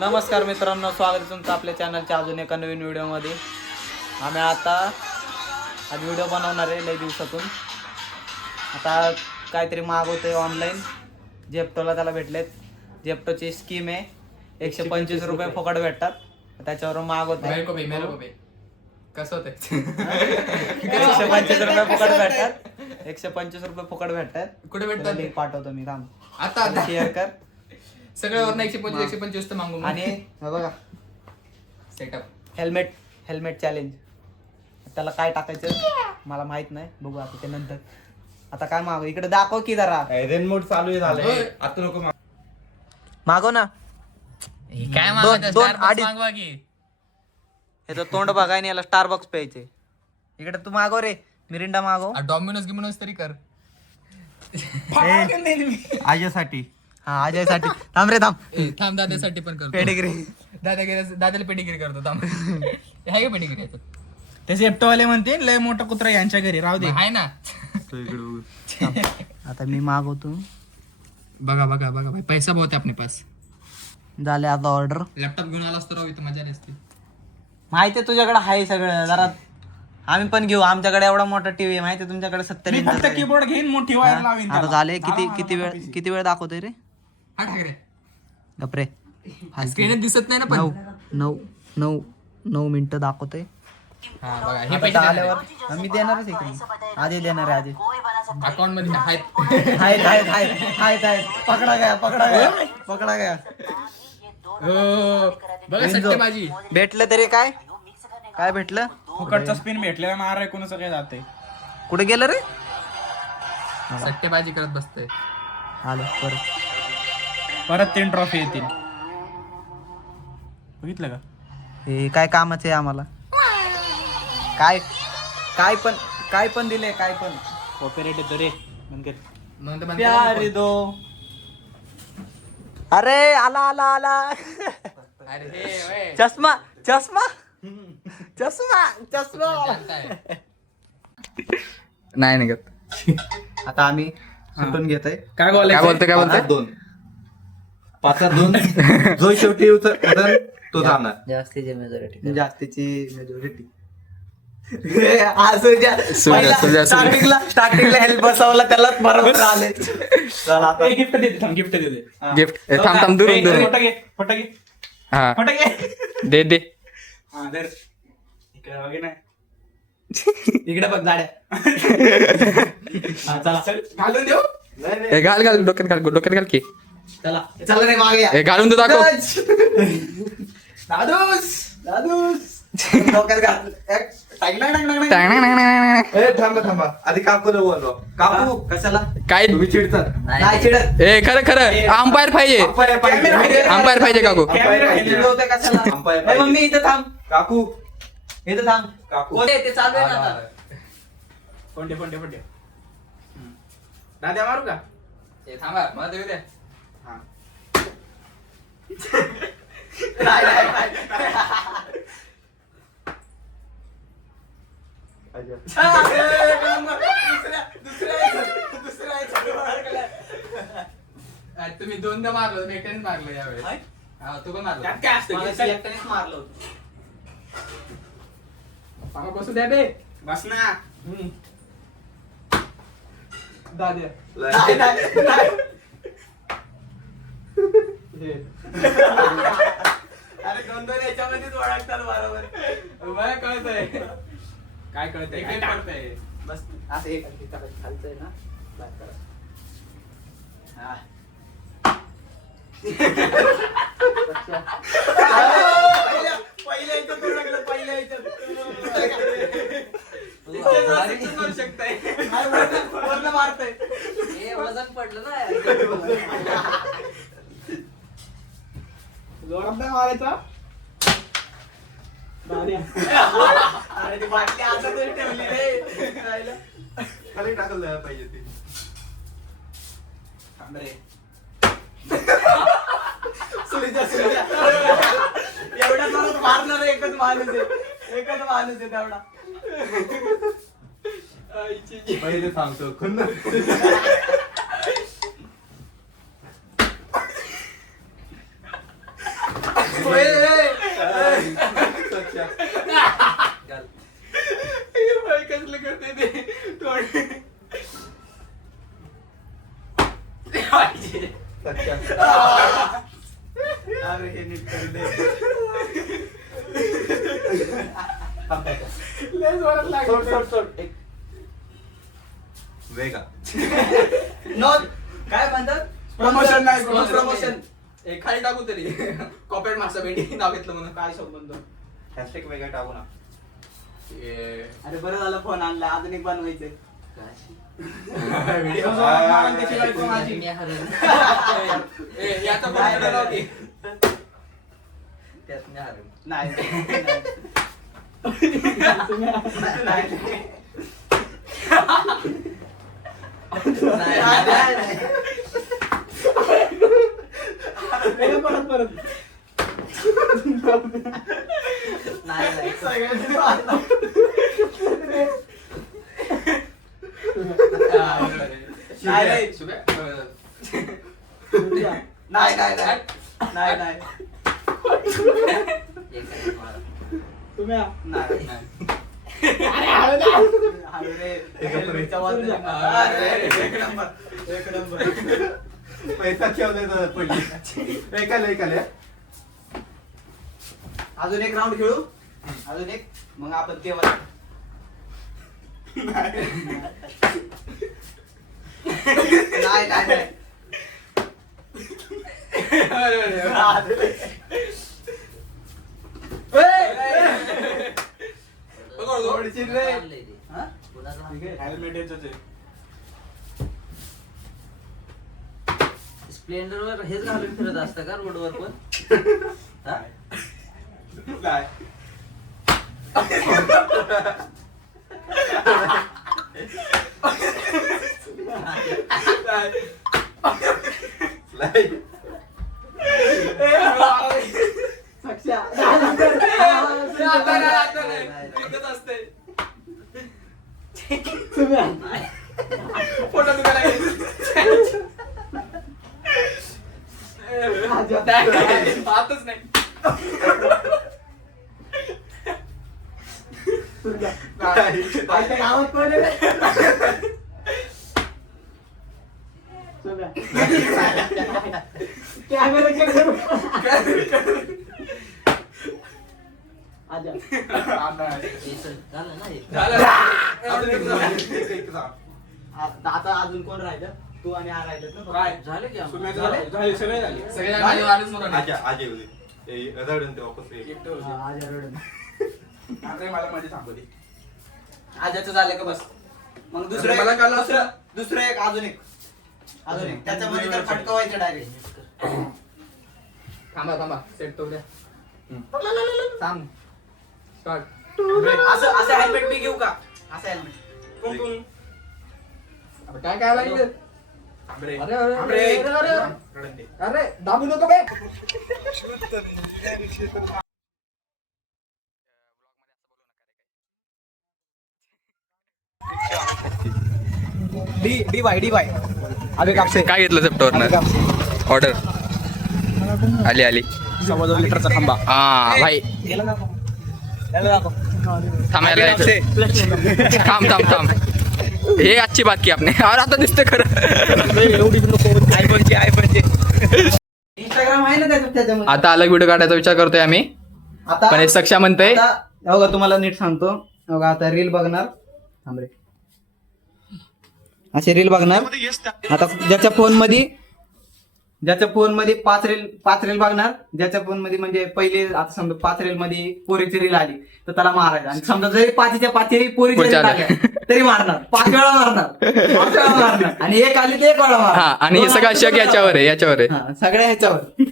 नमस्कार मित्रांनो स्वागत आहे तुमचं आपल्या चॅनलच्या अजून एका नवीन व्हिडिओमध्ये. आम्ही आता आज व्हिडिओ बनवणार आहे लई दिवसातून. आता काहीतरी मागवतोय ऑनलाईन जेप्टोला त्याला भेटलेत. जेप्टोची स्कीम आहे. एकशे पंचवीस रुपये फुकट भेटतात. त्याच्यावर मागवतोय. मेरे को भी मेरे को भी कसं होतंय? एकशे पंचवीस रुपये फुकट भेटतात. एकशे पंचवीस रुपये फुकट भेटतात. कुठे भेटतात? link पाठवतो मी थांब. आता आता. शेअर कर. सगळं वरनं एकशे पंचवीस एकशे पंचवीस तर मागू आणि हे बघा. सेटअप हेल्मेट हेल्मेट चॅलेंज त्याला काय टाकायचं? मला माहीत नाही. बघू आता ते नंतर. आता काय मागव इकडे दाखव की जरा. रेन मोड चालू होय. आता नको माग- मागव ना. काय दोन- अडीच- मागवा की. याचं तोंड बघाय आणि याला स्टारबक्स प्यायचे. इकडे तू मागव रे मिरिंडा मागव. डॉमिनोज गिमिनोज तरी कर. आजसाठी हा अजयसाठी थांब रे थांब. ए, थांब दादासाठी पण करतो. पेडिग्री दादा गेला दादाला पेडिगिरी करतो थांब. आहे का पेडिगिरी ते सेप्टोवाले म्हणते लय मोठा कुत्रा यांच्या घरी राहू दे. आहे ना. आता मी मागवतो. बघा बघा बघा भाई पैसा बहुत है अपने पास. झाले आता ऑर्डर लॅपटॉप घेऊन आलास तर राहू इथं मजा नाही असते. माहिती आहे तुझ्याकडे आहे सगळं जरा आम्ही पण घेऊ. आमच्याकडे एवढा मोठा टीव्ही आहे माहिती आहे तुमच्याकडे सत्तर मी इंच फक्त कीबोर्ड घेईन मोठी वायर लावीन आता त्याला. झाले किती झाला किती माझा वेळ PC. किती वेळ दाखवतोय रे? हा ठाकरे गपरे स्क्रीन दिसत नाही ना नऊ पण. नऊ नऊ नऊ मिनिटं दाखवतोय. हा बघा हे आता पैसे आल्यावर हा, मी देणारच आधी देणार आहे आधी. अकाउंटमध्ये आहेत. आहेत आहेत आहेत आहेत आहेत. पकडा गया पकडा गया पकडा गया. हो. बघा सट्टेबाजी भेटलं तरी काय? काय भेटलं? फुकटचा स्पिन भेटलेला नारळ कोणाचं काय जाते कुठे गेलं रे? सट्टेबाजी करत बसतोय. आलं परत. परत तीन ट्रॉफी येतील. बघितलं का? हे काय कामाचे आहे आम्हाला? काय काय पण काय पण दिले काय पण. कॉपीराइट येतो रे प्यार दो. अरे आला आला आला. अरे. चष्मा चष्मा. चष्मा चष्मा. नाही निघत आता आम्ही सुटून घेत आहे. काय काय बोलतोय काय बोलतोय? दोन. पाचात दोन. जो शेवटी उतर तो जाणार. जास्तीची मेजॉरिटी जास्तीची मेजॉरिटी. स्टार्टिंगला स्टार्टिंगला हेल्प बसवला त्यालाच बरोबर आले चला आता. गिफ्ट देते थांब गिफ्ट देते गिफ्ट थांब थांब दुरून ए, दुरून. फोटो घे फोटो घे. हा. फोटो घे. दे दे. हा इकडे बघे ना इकडे बघ जाड्या हा, चला. घालून देऊ. ए, घाल घाल डोक्यात घाल डोक्यात घाल की. चला. चला रे मागे. ए, घालून तर दाखव. दादूस. दादूस. डोक्यात घाल. काय थांबा थांबा आधी काकूला बोलवा काकू कशाला? तुम्ही चिडतात. नाही. चिडत. ए खरं खरं. अंपायर पाहिजे. अंपायर पाहिजे. काकू. अंपायर. मम्मी इथं थांब. काकू. इथं थांब. काकू. ते? चालू आहे ना आता. फोंडे फोंडे फोंडे. दाद्या मारू का? थांबा. मला देऊ द्या हा नाही, नाही, नाही. अरे, तुम्ही दोनदा मारलो तुम्ही एकट्याने मारलो यावेळेस? हा तू पण मारलो काय असतं एकट्यानेच मारलं होतं. मामा बसू द्या बे बस ना दाद्या नाही, नाही, नाही. अरे दोन दोन याच्यामध्येच ओळखतात बरोबर मला कळत आहे काय कळतंय काय पडतंय बस असं एक. खालचं आहे ना बाहेर करा. हा. पहिल्या- पहिल्या याच्यात ओळखलं, पहिल्या याच्यात. नाही, वरनं- वरनं मारतंय. जोरात नाही मारायचा अरे ती बाटली असं तरी ठेवली रे राहिलं. खाली टाकलं पाहिजे ते थांब रे. सुरीच्या, सुरीच्या. एवढ्या जोरात मारणार एकच माणूस आहे एकच माणूस आहे तेवढा पहिले सांगतो खुन्नस सच्चा. कसलं करते ते तोंड सच्चा. अरे हे नीट करू दे. लय जोरात लागलं. सोड सोड सोड एक वेगा नोट काय म्हणतात प्रमोशन नाही प्रमोशन ए, खाली टाकू तरी कॉपरेट मासा भेटी नाव घेतलं म्हणून काय संबंध? हॅशटॅग वेगळा टाकू ना. अरे बरं झालं फोन आणला. अजून एक बनवायचंय. व्हिडिओ जोरात मारून त्याची बायको माझी. ए, याचा पण व्हिडिओ लाव की. नाही. नाही. नाही, नाही, नाही. परत परत. नाही नाही. नाही, नाही. नाही नाही नाही नाही नाही नाही हळू रे. एकत्र. अरे, एक नंबर एक नंबर पैसा ठेवले पहिले एकाला एकाला अजून एक राऊंड खेळू अजून एक मग आपण तेव्हा नाही नाही नाही अरे, अरे, अरे. पकड तो. हा? स्प्लेंडर वर हेच घालून फिरत असतं का रोडवर पण हा? काय स्लाईड आता नाही, आता नाही. एकच असते. फोटो तुला लागेल. नाही, हातच नाही आमच्या गावात पण आहे. आजा. हे चल, झालं ना हे? झालं. अजून एक झालं. एक- एक झालं. आ- आता अजून कोण राहिलं तू आणि हा राहिलं ना काय? झालं की आम्हाला? सगळे झाले. सगळे माझे वारीच म्हणून आजा आजा येऊ दे ए, रडून ते वापस ये. एकटं होतं. हा, आजा रडून. आता मला मध्ये थांबू दे. आजाचं झालं का बस? मग दुसरं मला एक- कळलं दुसरं दुसरं एक अजून एक. अजून एक. त्याच्यामध्ये तर फटकवायचं डायरेक्ट थांबा थांबा. सेट तो द्या. थांब. स्टार्ट असं असं हेल्मेट मी घेऊ का? असं हेल्मेट काय काय लागलं? अरे अरे अरे अरे अरे. दाबू नको बे. D D Y D Y अबे कापसे. काय घेतलं सेप्टोरनं ऑर्डर आली आली. सव्वा दोन लिटरचा खांबा हा भाई. थांबायला. थांब थांब थांब. हे आजची बात की आपने। और आता दिसते खरं। एवढी आयफोनची आयफोनची इंस्टाग्राम आहे ना त्याच्यात त्याच्यामध्ये आता अलग व्हिडिओ काढायचा विचार करतोय आम्ही. आता पण हे सक्षा म्हणतंय आता हे बघा तुम्हाला नीट सांगतो. हे बघा आता रील बघणार. थांब रे. असे रील बघणार. आता ज्याच्या फोनमध्ये ज्याच्या फोनमध्ये पाच रील पाच रील बघणार ज्याच्या फोनमध्ये म्हणजे पहिले आता समजा पाच रील मध्ये पोरीची रील आली तर त्याला मारायचं. आणि समजा जरी पाचीच्या पाचही पोरीची रील टाकल्या, तरी मारणार. पाच वेळा मारणार. पाच वेळा मारणार. आणि एक आली तर एक वेळा मारणार. हा आणि हे सगळं शक याच्यावर आहे याच्यावर आहे. हा, सगळ्या ह्याच्यावर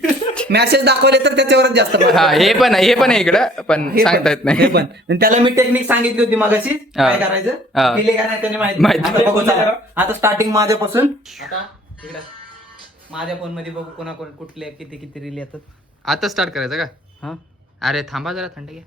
मॅसेज दाखवले तर त्याच्यावरच जास्त. हा हे पण आहे हे पण आहे इकडं पण हे सांगता येत हे नाही पण. आणि त्याला मी टेक्निक सांगितली होती मगाशी. काय. करायचं. केले का नाही त्याने माहिती माहिती. आता बघू चला. आता स्टार्टिंग माझ्यापासून. आता इकडं. माझ्या फोनमध्ये बघू कोणा कुठले किती किती रील येतात. आता स्टार्ट करायचं का? हा? अरे थांबा जरा थंड घ्या.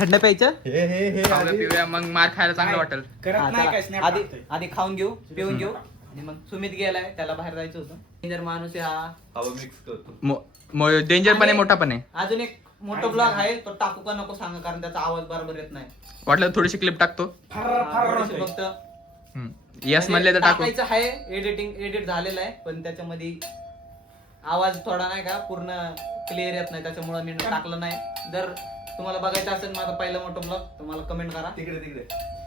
थंड प्यायचं? हे हे हे खाऊया, आधी- पिऊया. मग मार खायला चांगलं वाटेल. करत हा, नाही चला. काय स्नॅप आधी टाकतोय. आधी खाऊन घेऊ पिऊन घेऊ. आणि मग सुमित गेलाय त्याला बाहेर जायचं होतं. डेंजर माणूस आहे हा. हवा मिक्स करतो. डेंजर पण आहे आणि- मोठा पण आहे. अजून एक मोठा ब्लॉग आहे तो टाकू का नको सांगा कारण त्याचा आवाज बरोबर येत नाही. वाटलं थोडीशी क्लिप टाकतो. Farr Farr. फक्त हम्म. यस म्हणले तर टाकू. टाकायचं आहे. एडिटिंग एडिट झालेलं आहे. पण त्याच्यामध्ये आवाज थोडा नाही का पूर्ण क्लिअर येत नाही. त्याच्यामुळे मी टाकलं नाही. जर तुम्हाला बघायचं असेल माझा पहिला मोठा ब्लॉग तर मला कमेंट करा. तिकडे तिकडे.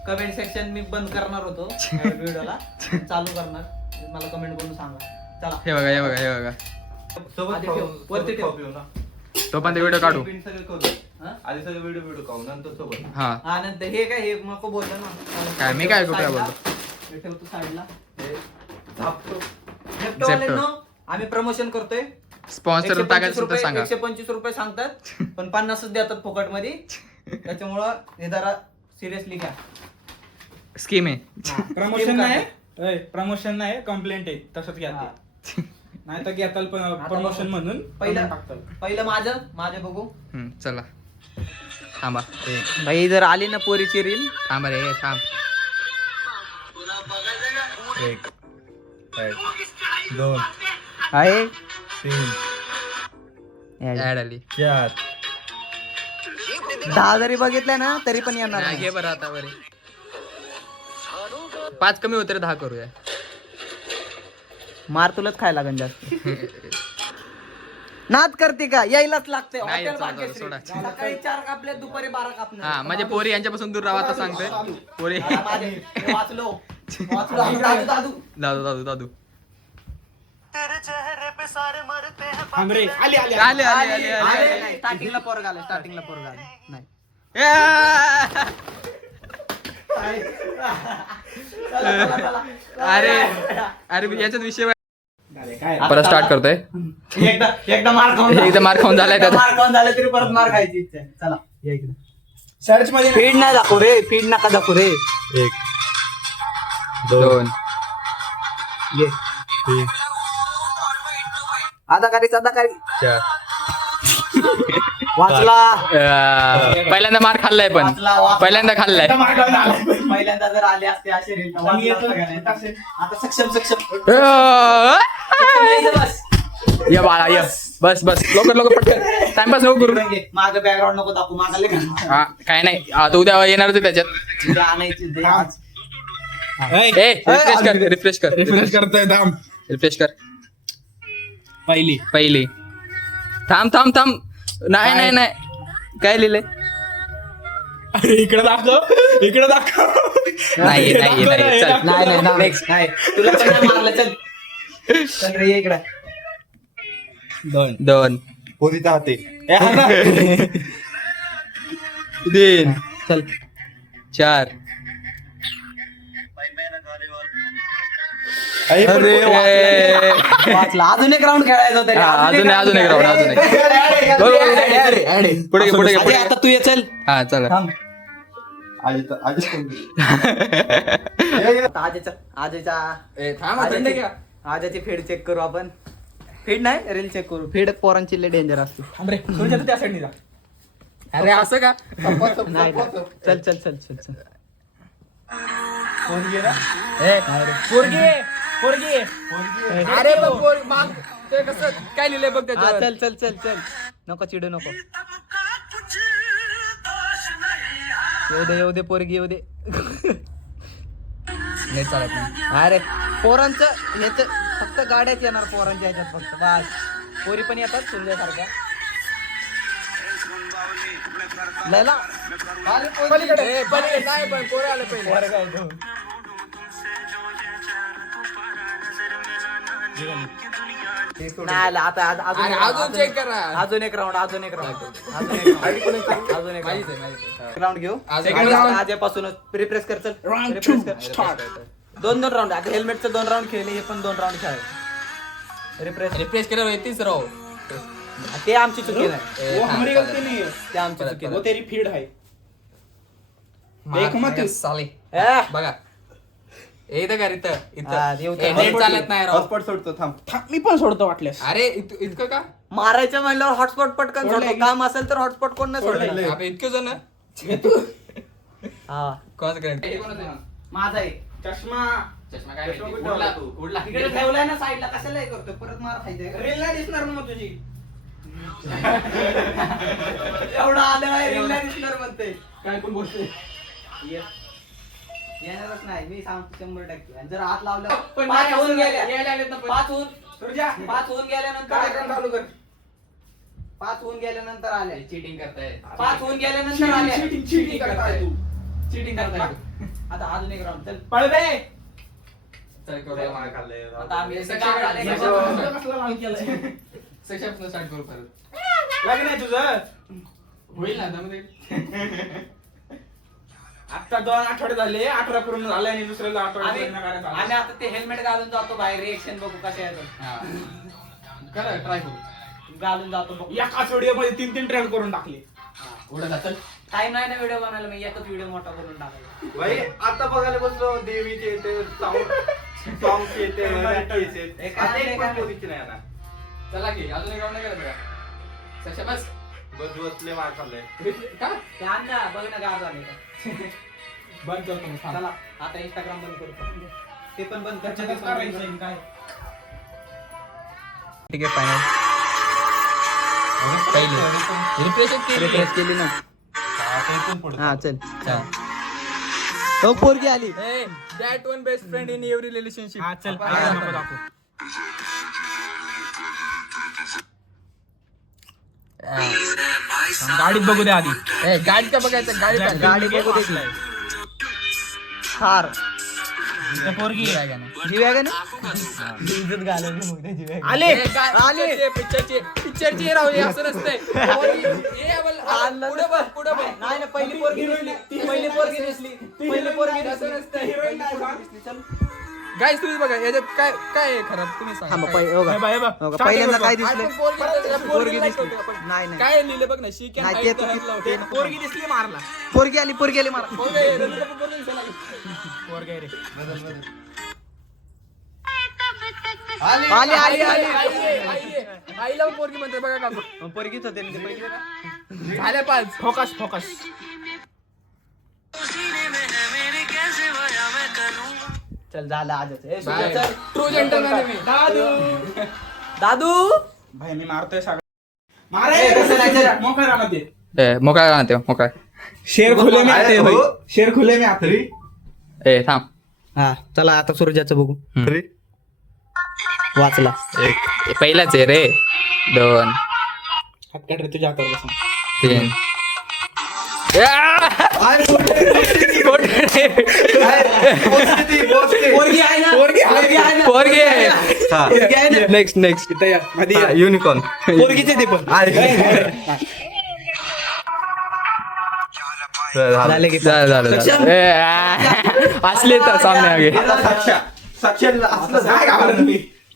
कमेंट सेक्शन मी बंद करणार होतो. व्हिडिओला. चालू करणार. मला कमेंट करून सांगा. चला. हे बघा हे बघा हे बघा. सोबत आधी खाऊ- ठेव, वरती सोबत ठेव. खाऊ पिऊ ना. तो पण व्हिडिओ काढू. पिन सगळं करू हा? आधी सगळं व्हिडिओ व्हिडिओ खाऊ नंतर सोबत. हा. हा नंतर हे काय हे नको बोललं ना. काय, मी काय कुठे. बोललो? हे ठेवतो साईडला. हे झापतो. झेप्टोवाल्यांनो, आम्ही प्रमोशन करतोय. स्पॉन्सर एकशे टाकायचं पंचवीस सुद्धा रुपये सांगा. एकशे पंचवीस रुपये सांगतात पण पन्नासच देतात फुकटमध्ये त्याच्यामुळं हे जरा सिरियसली घ्या. स्कीम आहे. हा. प्रमोशन नाही. प्रमोशन नाही कंप्लेंट आहे. तसंच घ्या हा. नाही तर घेताल प्रमोशन. म्हणून पहिलं टाकताल. पहिलं माझं माझं बघू. हम्म, चला. थांबा. भाई जर आली ना पोरीची रील थांबा रे थांब. एक दोन आहे? तीन ऍड आली. चार. दहा जरी बघितलंय ना तरी पण येणार नाही. घे बरं आता बरे पाच कमी होते रे दहा करूया. मार तुलाच खायला लागेल जास्त. नाद करते का? यायलाच लागते. नाही, हॉटेल चला, भाग्यश्री. सोडा. सकाळी चार कापले दुपारी बारा कापले हा म्हणजे पोरी यांच्यापासून दूर राहा आता सांगतोय. पोरी. वाचलो. दादू दादू दादू आली आली. आले आले आले स्टार्टिंगला पोरग आले. स्टार्टिंगला पोरग आले नाही. चला, चला, चला. अरे अरे मी याच्यात विषय काय? परत स्टार्ट करतोय? एकदा एकदा मार खाऊन एकदा मार खाऊन झालाय त्याचा. मार खाऊन झालं तरी परत मार खायची इच्छा आहे. चला. या इकडे. सर्च मध्ये फीड नाही दाखव रे. फीड नका दाखव रे. एक. दोन. ये. तीन अदाकारी अदाकारी चार. वाचला. अं, पहिल्यांदा मार खाल्लाय पण. वाचला, वाचला. पहिल्यांदा खाल्लाय. पहिल्यांदा जर आले असते असे रील तर वाचला असता का नाही? आता सक्षम सक्षम. अं, यायचं बस. ये बाळा ये. बस. बस लवकर लवकर पटकन. टाइमपास नको करू. माग बॅकग्राऊंड नको दाखवू मागाले हा काय नाही. आता उद्या येणार होते त्याच्यात. आणायची दे आज. ए रिफ्रेश कर रिफ्रेश कर. रिफ्रेश करतोय थांब. रिफ्रेश कर. पहिली. पहिली. थांब थांब थांब. नाही नाही नाही. काय लिहिलंय अरे इकडे दाखव. इकडे दाखव. नाही नाही नाही. चल. नाही नाही ना. next. नाही. तुला पण नाही मारलं चल. चल रे ये इकडे. दोन. दोन. हाते तीन चल. चार. अरे वाचला अजून एक राऊंड खेळायचा तरी हा, अजून एक- अजून एक round, अजून एक. पुढे घे पुढे घे पुढे. अजय, घे. आता तू ये चल. हा चला. थांब? आता आजची इकडे आजची फीड चेक करू आपण. फीड नाही रील चेक करू. फीड पोरांची लय डेंजर असते. त्या साईडने जा. अरे असं का? नाही नाही. चल चल चल चल चल. पोरगी आहे. पोरगी पोरगी. अरे बघ, पोर- माग ते कसं काय लिहिलंय बघ हा त्याच्यावर. चल चल चल चल. नको चिडू नको. येऊ दे येऊ दे पोरगी येऊ दे. नाही चालत नाही. अरे पोरांचं ह्याच फक्त गाड्याच येणार पोरांच्या ह्याच्यात फक्त बस. पोरी पण येतात सुंदरसारख्या लयला. पलीकडे. ए, पलीकडे. नाही पण पोरं आले पहिले. नाही आलं, आता आज- अजून अरे, एक अजून round, check करा. अजून एक राऊंड अजून एक राऊंड अजून एक round. अजून एक माहिती आहे, माहिती आहे. राऊंड घेऊ? अजून आज- एक round. आजपासूनच. रिप्रेस कर चल. रिप्रेस कर. दोन दोन राऊंड आता हेल्मेटचं दोन राऊंड खेळले हे पण दोन राऊंड खेळ. रिप्रेस रिप्लेस केल्यावर येतीच राव ते आमची चुकी नाही. ए, वो थांब, हमारी चालेल. गलती नहीं है। ते आमची चुकी. वो तेरी फीड है। मार देख मत. खायला साले. नाही बघा. ए, इथं कर इथं हा, इथं येऊ चालत नाही राव. हॉटस्पॉट सोडतो थांब. मी पण सोडतो वाटल्यास. अरे इत- इतकं का? मारायचं म्हणल्यावर हॉटस्पॉट पटकन सोडलंय सोडतो. की? काम असेल तर हॉटस्पॉट कोण नाही सोडलं आपण इतकं जण? हा. हे कोणाचं आहे? माझा आहे. चष्मा. चष्मा काय चष्मा माहिती? कुठं उडला तू उडला. तिकडे ठेवलाय ना साईडला कशाला हे करतो परत मार खायचंय. रील नाही दिसणार मग तुझी. एवढा आदळ आहे रील नाही दिसणार म्हणते काय पण बोलतोय? येणारच नाही. मी सांगतो शंभर टक्के. आणि जर हात लावला पण पाच नाही होऊन असं गेल्या. यायला आलेत ना पण. पाच होऊन सुरजा, पाच होऊन गेल्यानंतर चालू कर. पाच होऊन गेल्यानंतर आल्या चिटिंग करताय. पाच होऊन गेल्यानंतर आल्या चिटिंग चिटिंग करताय तू. चिटिंग करताय. आता अजून एक राऊंड चल. पळवे. चल करूया मार खाल्लंय. आता आम्ही सक्षम गाव आले? सक्षम सक्षम स्टार्ट करू परत. लग्न आहे तुझं? होईल ना दमध्ये आता दोन आठवडे झाले अठरा पूर्ण झाले आणि दुसऱ्याला आठवडे लग्न. आम्ही आता ते हेल्मेट घालून जातो बाहेर रिएक्शन बघू कसे येतात. हा. करा ट्राय करू. घालून जातो बघू. एकाच व्हिडिओमध्ये तीन तीन ट्रॅक करून टाकले जातं टाइम नाही ना व्हिडिओ बनायला मी एकच व्हिडिओ मोठा करून टाकायचा भाई आता बघायला बसलो देवीचे ते साऊंड सॉंगचे ते नृत्याचे. हे काय आता एक नाही, पण काय पोरीची नाही आता. चला की अजून एक राऊंड नाही करायचं का? सक्षम बस. बस बसले मार खाल्लंय. का? ते आण ना बघ ना गाव झाले का? बंद करतो मग थांब. चला आता इंस्टाग्राम बंद करू. ते पण बंद त्याच्यातच करायचं काय? ठीक आहे फायनल पहिले. रिफ्रेश रिफ्रेश केली. ना. हा चल. हा. पोरगी आली. That one best friend in every relationship हा चल. नको दाखवू. गाडीत बघू दे आधी. गाडी का बघायचं गाडी का? गाडी बघू दे. की. थार. इथं पोरगी आहे. का नाही इज्जत मग. आले. ए, गा- पिक्चरची पिक्चरची पिक्चरची राहू दे, असं नसतंय. ए, बोल, आ, पुढं बघ पुढं बघ. नाही ना पहिली पोरगी दिसली. पहिली पोरगी दिसली. पहिली पोरगी असं दिसली. नसतंय. पहिली पोरगी दिसली चल. गाईस तुम्ही बघा याच्यात काय काय आहे खराब तुम्ही सांगा थांबा काय? पहि- हो का? हे हे बघ. हो पहिल्यांदा बघ. काय आपण दिसलं पोरगी दिसली, पोरगी पोरगी like दिसली. आपण. नाही, नाही. काय लिहिलं बघ ना शी कॅन नाही, ते तू- ते पोरगी दिसली मारला पोरगी आली पोरगी आली मला पोरगी रे आली आली आली. आईला पण पोरगी म्हणते बघा काकू पोरगीच होते ना ते पहिली झाल्या पाच फोकस फोकस चल झालं आजच. ए, चल. ट्रू जेंटलमॅन आहे मी. दादू. दादू. भाई मी मारतोय सगळं. मारे. मोकळा राहणार ते ए, मोकळा ते मोकळा. शेर खुले में आते हो. भाई शेर खुले में आते ए थांब. हा चला आता सूर्याचं बघू. वाचला. एक. ए, पहिलाच आहे रे. दोन. हात काढ रे तुझ्या हातावर बसून तीन. Next next. युनिकॉर्न पोरगीचे ते पण. झालं असले तर सामने आगे.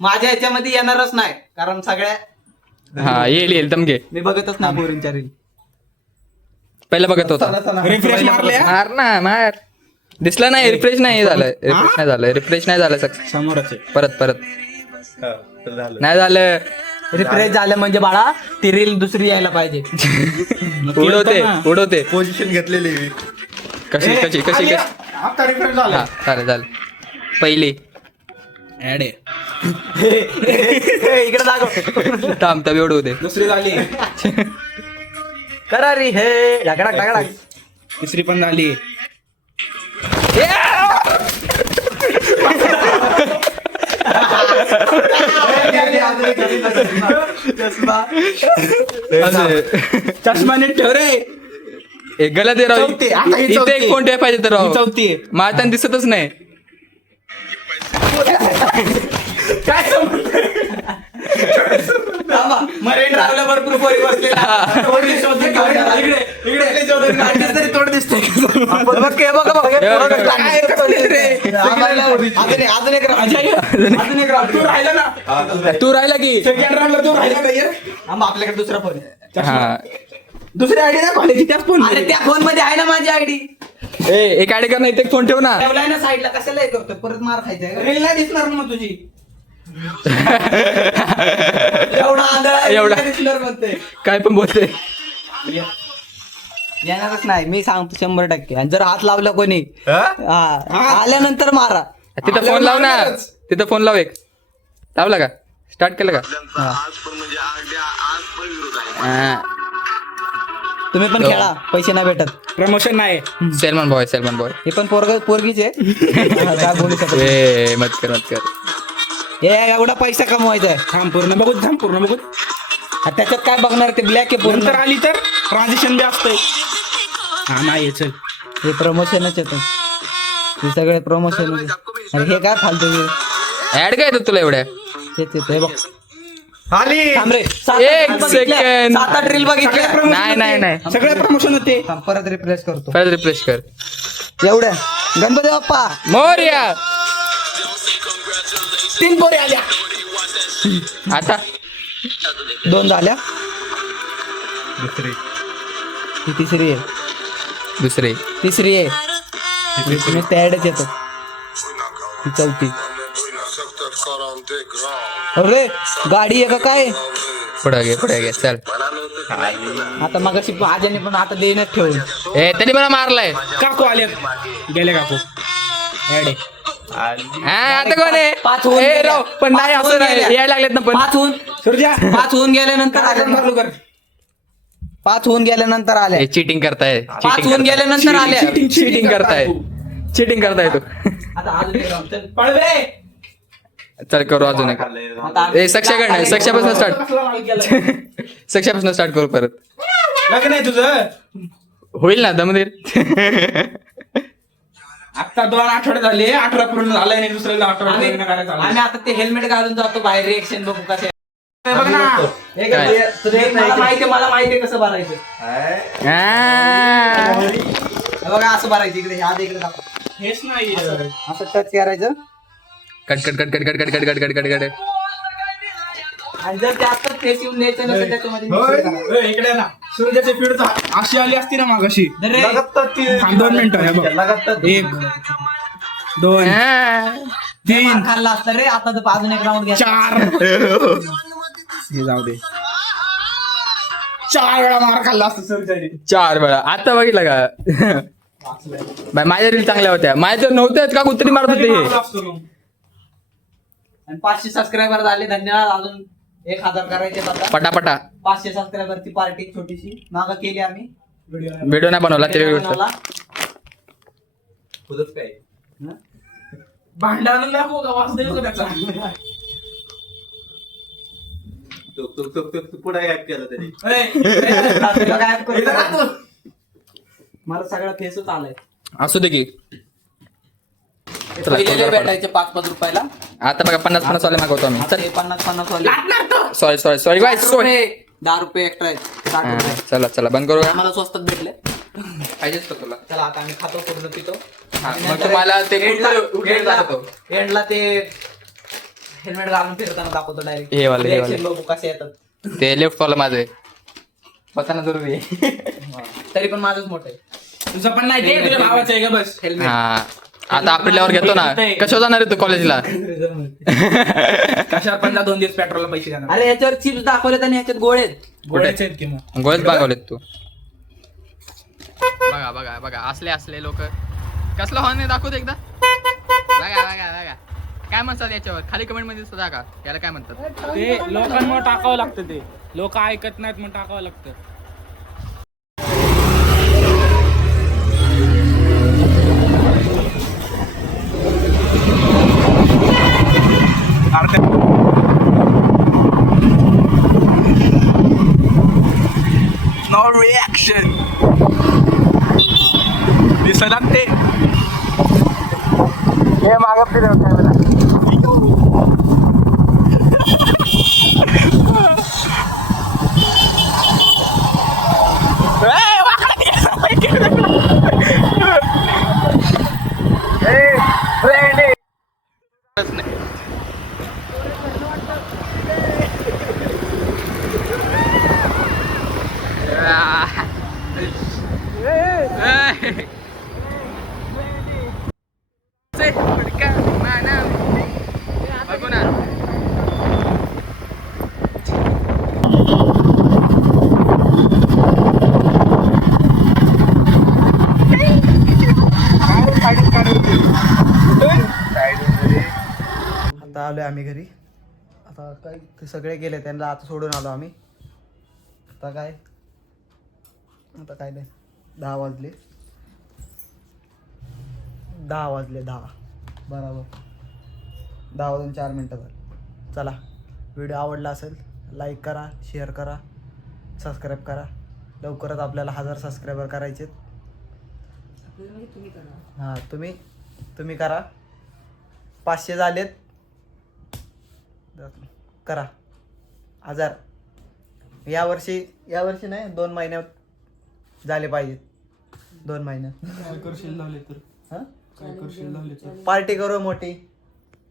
माझ्या ह्याच्यामध्ये येणारच नाही कारण सगळ्या हा येईल येईल. तमगे मी बघतच नाही पोरींच्या रील. पहिलं बघत होता. रिफ्रेश मारले हा? मार ना मार. दिसला नाही रिफ्रेश नाही झालं रिफ्रेश नाही झालं रिफ्रेश नाही झालं सक्सेस समोरच परत परत. झालं. नाही झालं. रिफ्रेश झालं म्हणजे बाळा ती रील दुसरी यायला पाहिजे. उडवते उडवते. पोझिशन घेतलेली कशी कशी कशी कशी? आता रिफ्रेश झालं. हा झालं झालं. पहिली. ऍड आहे. इकडे दाखव. थांब एवढं होते दुसरी झाली. करा रे हे ढाकडा ढाकडा तिसरी पण झाली. चष्मा नीट ठेव रे. एक गलत आहे राव. चौथी, आता ही इथे चौथी. एक कोणत्या पाहिजे तर ही राव चौथी. आहे. मारताना दिसतच नाही. तू राहिला की? सेकंड तू राहिला नाही आपल्याकडे दुसरा फोन दुसरी आयडी ना कॉलेजची त्याच फोन अरे त्या फोनमध्ये आहे ना माझी आयडी ए एक आयडी कर ना इथे फोन ठेव ना. साईडला कशाला हे करतो परत मार खायचा रेलला दिसणार मग तुझी. एवढा काय पण बोलते. येणारच नाही मी सांगतो शंभर टक्के. आणि जर हात लावला कोणी हा? हा, आल्यानंतर मारा. तिथं फोन लाव ना. तिथं फोन लाव एक. लावला का? स्टार्ट केलं का? हा. तुम्ही पण खेळा पैसे नाही भेटत. प्रमोशन नाही. सेल्मन बॉय सेल्मन बॉय हे पण पोरग पोरगीच आहे. हा, काय बोलू शकत नाही. ए मत कर मत कर. हे एवढा पैसा कमवायचा आहे थांब पूर्ण बघू थांब पूर्ण बघू आणि त्याच्यात काय बघणार ते ब्लॅक आहे पूर्ण. नंतर आली तर ट्रान्झॅक्शन बी असतंय. हा नाही चल. हे प्रमोशनच येतं हे सगळे प्रमोशन अरे हे काय फालतू ऍड काय येतात तुला एवढ्या? तेच येतं हे बघ. आली. थांब रे सात एक आठ बघितल्या. second. सात आठ रील बघितल्या. नाही नाही नाही. सगळे प्रमोशन होते. थांब, परत रिप्लेस करतो. परत रिप्लेस कर. एवढ्या. गणपती बाप्पा. मोर्या. तीन पोरे आल्या. आता? दोन झाल्या. दुसरी. तिसरी आहे. दुसरे. तिसरी आहे. ऍडच येतो. चौथी. अरे गाडी आहे का काय? पुढे घे पुढे घे चल. आता मग आजाने पण आता देण्यात ठेवून. ए त्यांनी मला मारलाय. काकू आले. गेले काकू. ऍड आहे. हा आता कोण पाच होऊन आहे ए गेल्या. राव पण नाही पाच असं होऊन नाही गेल्या. यायला लागलेत ना पण. पाच होऊन पाच होऊन गेल्यानंतर आल्या. पाच होऊन गेल्यानंतर आल्या. चिटिंग करताय पाच होऊन गेल्यानंतर आल्या. चिटिंग करताय चिटिंग करताय तू. आता अजून एक round. चल. पळवे. चल करू अजून एक. आता ए सक्षाकडे नाही सक्षापासून स्टार्ट सक्षापासून स्टार्ट करू परत. लग्न आहे तुझं. होईल ना दमदीर? आता दोन आठवडे झाले आठवडा पूर्ण झालाय आणि दुसऱ्या आठवडा लग्न करायचं आम्ही. आता ते हेल्मेट घालून जातो बाहेर रिएक्शन बघू कसे बघ ना हे काय? काय? तुझं- मला माहिती आहे, मला माहिती आहे कसं भरायचं आ. हे बघा असं भरायचं इकडे आज इकडे दाखव. हेच नाही असं टच करायचं cut cut cut cut cut cut cut cut cut cut cut आणि जर जास्त फेस येऊन द्यायचं नसेल त्याच्यामध्ये mixer करा. ए, इकडे ना सूर्याची फीड अशी आली असती ना रे. थांब दोन मिनिटं हे बघ. एक दोन तीन खाल्ला असता रे आता तर अजून एक राऊंड घ्या चार. हे जाऊ दे. चार वेळा मार खाल्ला असता सूर्याने चार वेळा. आता बघितलं का? बाय, माझ्या रील चांगल्या होत्या. माझ्या तर नव्हत्याच का कुत्री मारत होते हे? आणि पाचशे सबस्क्रायबर झाले धन्यवाद. अजून एक हजार करायचे आता. पटापटा. पाचशे सबस्क्रायबरची पार्टी छोटीशी. माग केली आम्ही. व्हिडिओ नाही बनवला ते. बनवला. खुदच काय? भांडण दाखवू का का त्याचा. तुक तुक तुक तुक पुढे ऍड केलं तरी. तुला काय करू? मला सगळा फेसच आलाय. असू दे की. पहिले चला, भेटायचे पाच पाच रुपयाला. आता बघा पन्नास पन्नास वाले मागवतो आम्ही. आता हे पन्नास पन्नास वाले. सॉरी सॉरी सॉरी बाय साठ रुपये, दहा रुपये एक्स्ट्रा आहेत. साठ रुपये. चला चला बंद करू आम्हाला स्वस्तात भेटले. पाहिजेच का तुला? चला आता आम्ही खातो पूर्ण पितो. हा, आणि मग नंतर तुम्हाला ते एंडला- कुठलं- कुठलं एंडला- दाखवतो? एंडला ते हेल्मेट घालून फिरताना दाखवतो डायरेक्ट हे वाले, हे वाले. बघू कसे येतात. ते लेफ्ट फॉलो माझं आहे. बसाना जरुरी आहे तरी पण माझंच मोठं आहे. तुझं पण नाही ते तुझ्या भावाचं आहे का बस? हेल्मेट हा. आता आपल्यावर घेतो ना. कशा जाणार आहे तू कॉलेजला? कशावर पण जा दोन दिवस पेट्रोलला पैसे देणार. अरे ह्याच्यावर चिप्स दाखवलेत आणि ह्याच्यात गोळे आहेत. गोळ्याचे आहेत की मग? गोळ्यात बागवलेत तू. बघा बघा बघा. असले असले लोक. कसला हॉर्न आहे? दाखवत एकदा. बघा बघा बघा. काय म्हणतात याच्यावर? खाली कमेंटमध्ये सुद्धा का याला काय म्हणतात? ते लोकांमुळे टाकावं लागतं ते. लोक ऐकत नाहीत म्हणून टाकावं लागतं. Arte. No reaction. Bisa nanti. Ya magap din ang. Hey, wakit! आलो आम्ही घरी. आता काय ते सगळे गेले त्यांना आता सोडून आलो आम्ही. आता काय? आता काय नाही. दहा वाजले. दहा वाजले दहा. बरोबर. दहा वाजून चार मिनटं झाली. चला व्हिडिओ आवडला असेल लाईक करा शेअर करा सबस्क्राईब करा. लवकरच आपल्याला हजार सबस्क्रायबर करायचे हां तुम्ही तुम्ही करा. पाचशे झालेत. करा. हजार यावर्षी यावर्षी नाही दोन महिन्यात झाले पाहिजेत. दोन महिन्यात काय करशील लावले तर. हां? काय करशील लावले तर. पार्टी करू मोठी.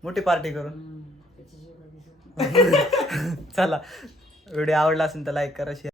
मोठी पार्टी करू. चला. व्हिडिओ आवडला असेल तर लाईक करा शेअर